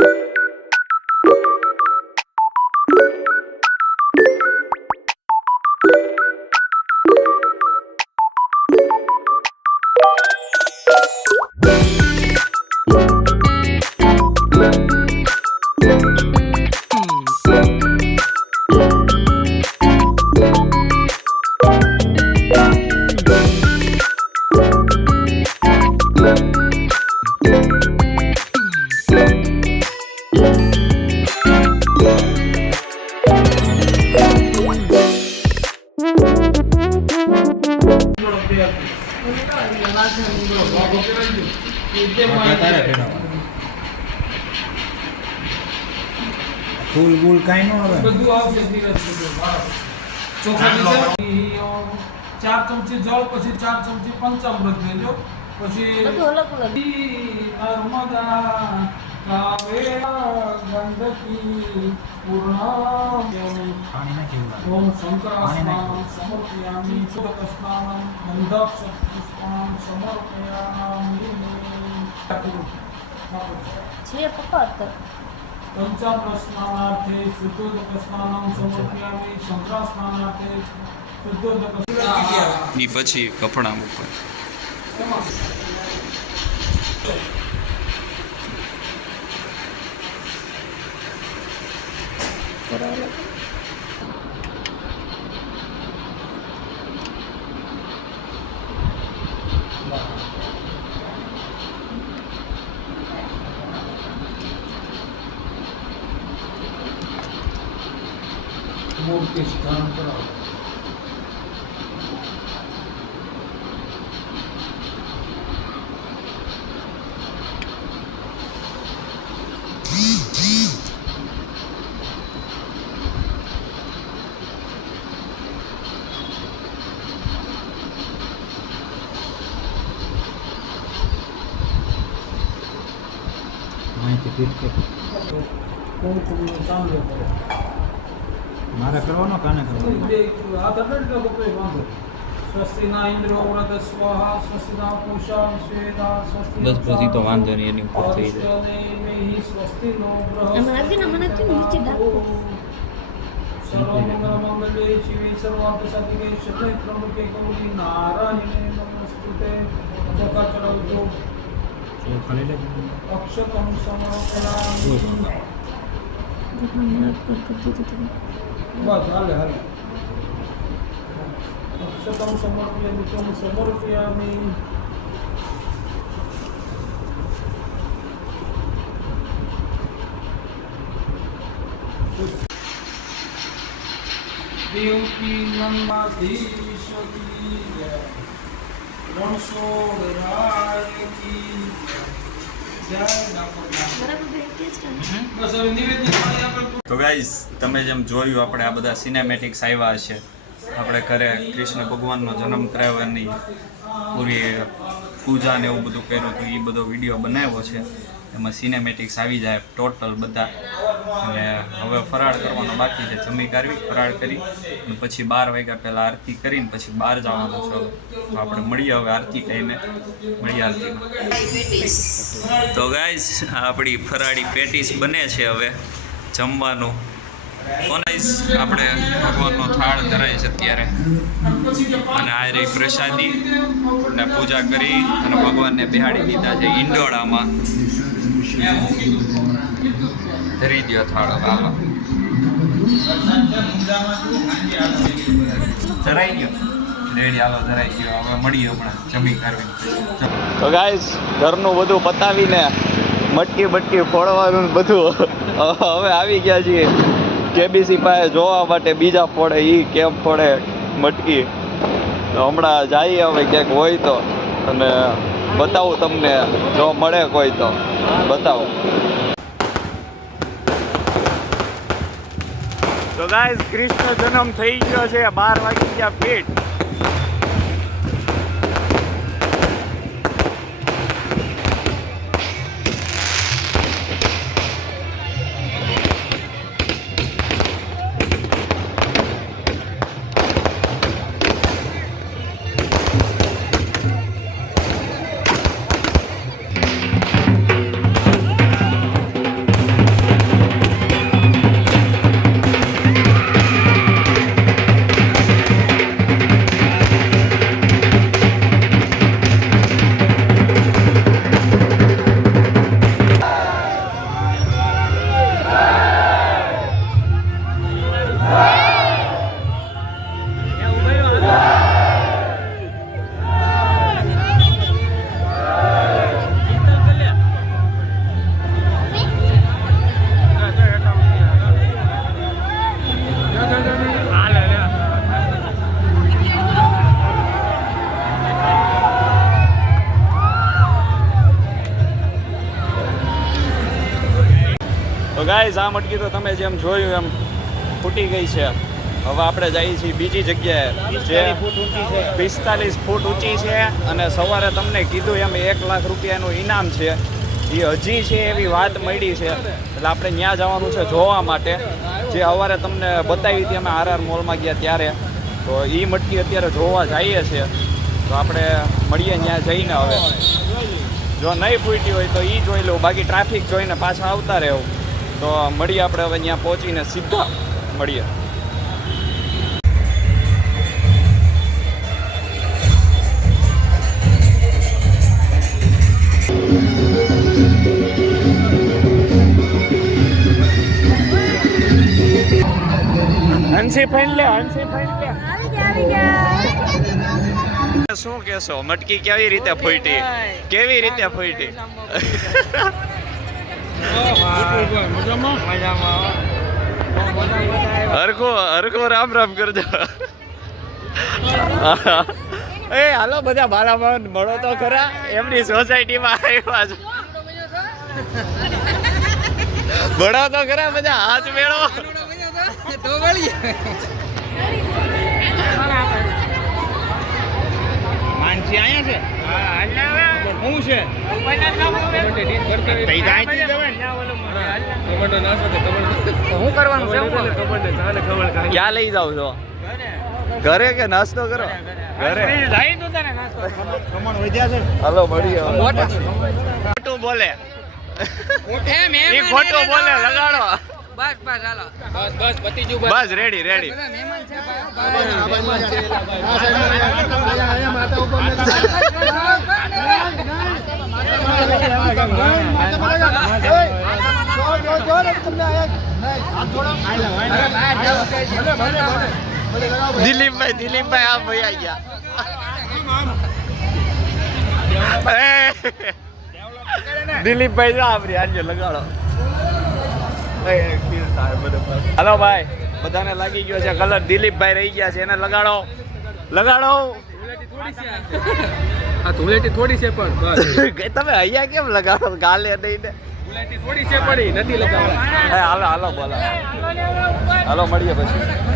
you. ફૂલ બૂલ કાંઈ ન આવે. બધું આવશે ચોખા ચાર ચમચી જળ પછી ચાર ચમચી પંચામૃત લેજો પછી બધું અલગ અલગ. નર્મદા કાવેરા ગંડકી પૂર્ણા પાણી નાખી એવું ઓમ શંકરાસ્નાન સમર્પયામિ. સુદકસ્નાન ગંધક્ષપુષ્પાન સમર્પયામિ સમર્પયામિ શંકરાસ્નાનાર્થે શુદ્ધોદક એ પછી કપડાં ઉપર. મૂર્તિ ધારણ કરાવો માહિતી ફીટ કર કુમકુમનો ચાંદલો કરો મારે કરવાનો કાને કરવાનો? બે હાથ અડાડી દો તો કોઈ વાંધો નહીં. ઇન્દ્રો વ્રત સ્વાહા સ્વસ્તિ ના પૂષા વિશ્વેદા સ્વસ્તિ બસ પછી તો વાંધો નહીં એની ઉપર થઈ જાય. જાય સ્વસ્તિ નો આમાં નાખી દે, આમાં નાખી દે, નીચે નાખો. સર્વમંગલમંગલે શિવે સર્વાર્થ સાધિકે શરણે ત્રંબકે ગૌરી નારાયણે નમસ્તુતે ચોખા ચડાવજો એ ખાલી લે? અક્ષતમ બસ હાલે હાલે. અક્ષતમ સમર્પયામિ તમ સમર્પયામિ દેવકી નંદાધીશ્વરી જય. રણછોડ રાય કી જય ડાકોર બરાબર બસ હવે નિવેદન ગાઈઝ તમે જેમ જોયું આપણે આ બધા સિનેમેટિક્સ આવ્યા છે. આપણે ઘરે કૃષ્ણ ભગવાનનો જન્મ કરાવવાની પૂરી પૂજા ને એવું બધું કર્યું હતું એ બધો વીડિયો બનાવ્યો છે. એમાં સિનેમેટિક્સ આવી જાય ટોટલ બધા. અને હવે ફરાળ કરવાનો બાકી છે. જમી કરવી ફરાળ કરી અને પછી બાર વાગ્યા પહેલાં આરતી કરીને પછી બહાર જવાનું છે તો આપણે મળીએ હવે આરતી ટાઈમે. મળીએ આરતીમાં. તો ગાઈઝ આપણી ફરાળી પેટીસ બને છે હવે. જમવાનું. કોનાઈસ આપણે ભગવાનનો થાળ ધરાય છે અત્યારે. અને આ રહી પ્રસાદી. ને પૂજા કરી અને ભગવાનને બેહાડી દીધા છે ઈંડોળામાં. ધરી દો થાળ હાલો ધરાઈ ગયો રેડી, હાલો ગયો હવે મળીએ હમણાં જમી કરવી. તો ગાઈસ ઘરનું બધું પતાવીને મટકી બટકી ફોડવાનું બધું. હવે આવી ગયા છીએ. કેબીસી પાસે જોવા માટે બીજા ફોડે એ કેમ ફોડે મટકી. હમણાં જઈએ હવે ક્યાંક હોય તો. અને બતાવું તમને, જો મળે કોઈ તો. બતાવું. તો ગાય કૃષ્ણ જન્મ થઈ ગયો છે બાર વાગી ગયા ફીટ ગાઈઝ આ મટકી તો તમે જેમ જોયું એમ ફૂટી ગઈ છે. હવે આપણે જઈએ છીએ બીજી જગ્યાએ જે પિસ્તાલીસ ફૂટ ઊંચી છે. અને સવારે તમને કીધું એમ એક લાખ રૂપિયાનું ઇનામ છે. એ હજી છે એવી વાત મળી છે. એટલે આપણે ત્યાં જવાનું છે જોવા માટે. જે સવારે તમને બતાવી હતી અમે આર આર મોલમાં ગયા ત્યારે. તો એ મટકી અત્યારે જોવા જઈએ છીએ તો આપણે મળીએ ત્યાં જઈને હવે. જો નહીં ફૂટી હોય તો એ જોઈ લઉં બાકી ટ્રાફિક જોઈને પાછા આવતા રહેવું તો મળીએ આપણે હવે ત્યાં પહોંચીને સીધા મળીએ. હંસી ફાઈન લે હંસી ફાઈન લે. શું કેશો મટકી કેવી રીતે ફૂટી? કેવી રીતે ફૂટી? હરખો હરખો રામ રામ કરજો. એ હાલો બધા બાલામાં મળો તો ખરા. એમની સોસાયટીમાં આવ્યા છે. મળો તો ખરા બધા હાથ મેળવો. માનસી અહીંયા છે? હું છે? શું કરવાનું છે? ક્યાં લઈ જાવ છો? ઘરે. કે નાસ્તો કરો? ઘરે હલો વધ્યા છે. હાલો મળીએ ખોટું બોલે. ખોટું બોલે લગાડો. બસ બસ હાલો બસ બસ પતિજુ ગયું બસ રેડી રેડી મહેમાન છે દિલીપભાઈ દિલીપભાઈ આ ભાઈ આવી ગયા દિલીપભાઈ જો આપણી આજે લગાડો હાલો ભાઈ બધાને લાગી ગયો છે કલર. દિલીપભાઈ રહી ગયા છે. એને લગાડો. લગાડો. આ ધૂળેટી થોડી છે પણ બસ. તમે અહીંયા કેમ લગાડો? ગાલે દઈને ધૂળેટી થોડી છે પડી નથી લગાવવા હાલો હાલો બોલો. હાલો મળીએ પછી.